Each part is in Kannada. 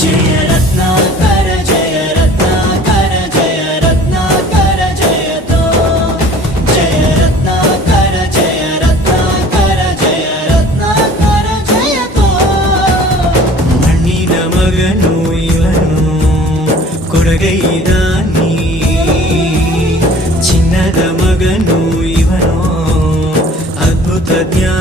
ಜಯ ರತ್ನಾಕರ ಜಯತೋ ಮಣ್ಣಿನ ಮಗನು ಇವನು ಕೊಡಗೈದಾನಿ ಚಿನ್ನದ ಮಗನು ಇವನು ಅದ್ಭುತ ಜ್ಞಾನಿ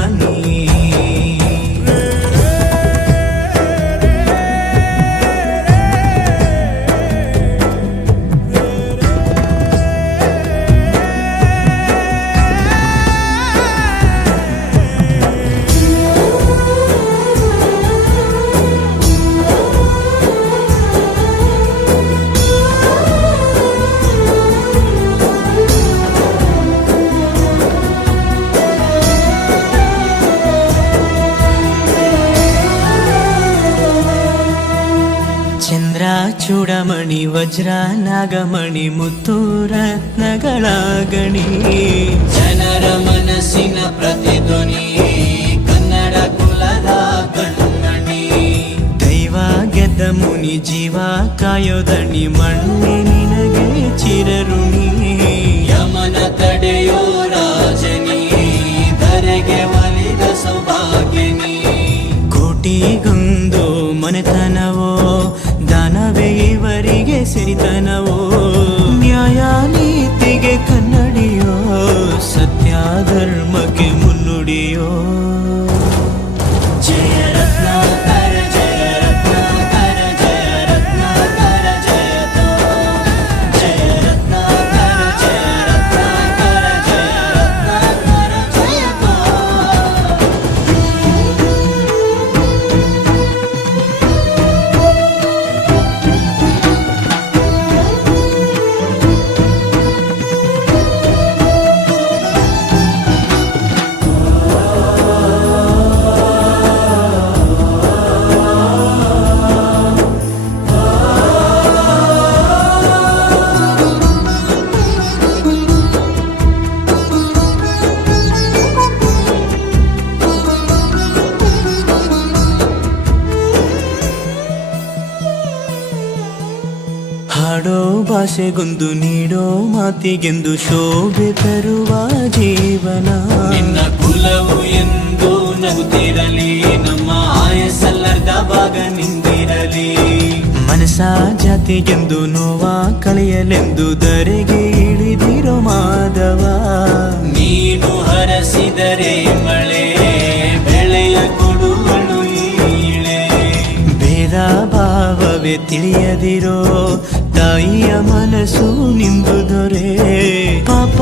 ಚೂಡಮಣಿ ವಜ್ರ ನಾಗಮಣಿ ಮುತ್ತು ರತ್ನಗಳ ಗಣಿ ಜನರ ಮನಸ್ಸಿನ ಪ್ರತಿಧ್ವನಿ ಕನ್ನಡ ಕುಲದ ಕಣ್ಣಣಿ. ದೈವ ಗೆದ್ದ ಮುನಿ ಜೀವ ಕಾಯೋದಣಿ ಮಣ್ಣಿ ನಿನಗೆ ಚಿರಋಣಿ. ಯಮನ ತಡೆಯೋ ರಾಜನಿ ಧರೆಗೆ ಒಲಿದ ಸೌಭಾಗ್ಯನಿ. ಕೋಟಿಗೊಂದು ಮನೆತನವೋ ಹಾಡೋ ಭಾಷೆಗೊಂದು ನೀಡೋ ಮಾತಿಗೆಂದು ಶೋಭೆ ತರುವ ಜೀವನ. ನಿನ್ನ ಕುಲವು ಎಂದು ನಗುತ್ತಿರಲಿ ನಮ್ಮ ಆಯಸ್ಸಲ್ಲರ್ಧ ಭಾಗ ನಿಂದಿರಲಿ ಮನಸ ಜಾತಿಗೆಂದು ನೋವ ಕಳೆಯಲೆಂದು ದರೆಗೆ ಇಳಿದಿರೋ ಮಾಧವ. ನೀನು ಹರಸಿದರೆ ಭಾವವೇ ತಿಳಿಯದಿರೋ ತಾಯಿಯ ಮನಸ್ಸು ನಿಂದು ದೊರೆ. ಪಾಪ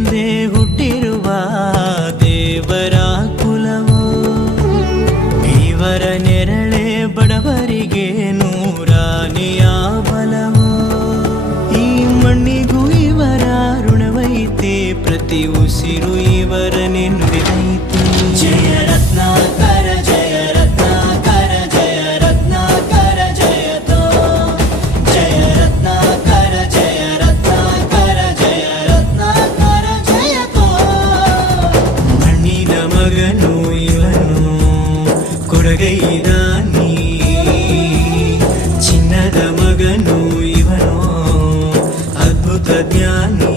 ప్రతి ఉసిరు ఇవరని నుడివైతే జయ రత్నాకర జయ రత్నాకర జయ రత్నాకర జయతో. జయ రత్నాకర జయ రత్నాకర జయ చిన్నద మగను ఇవను అద్భుత జ్ఞాని.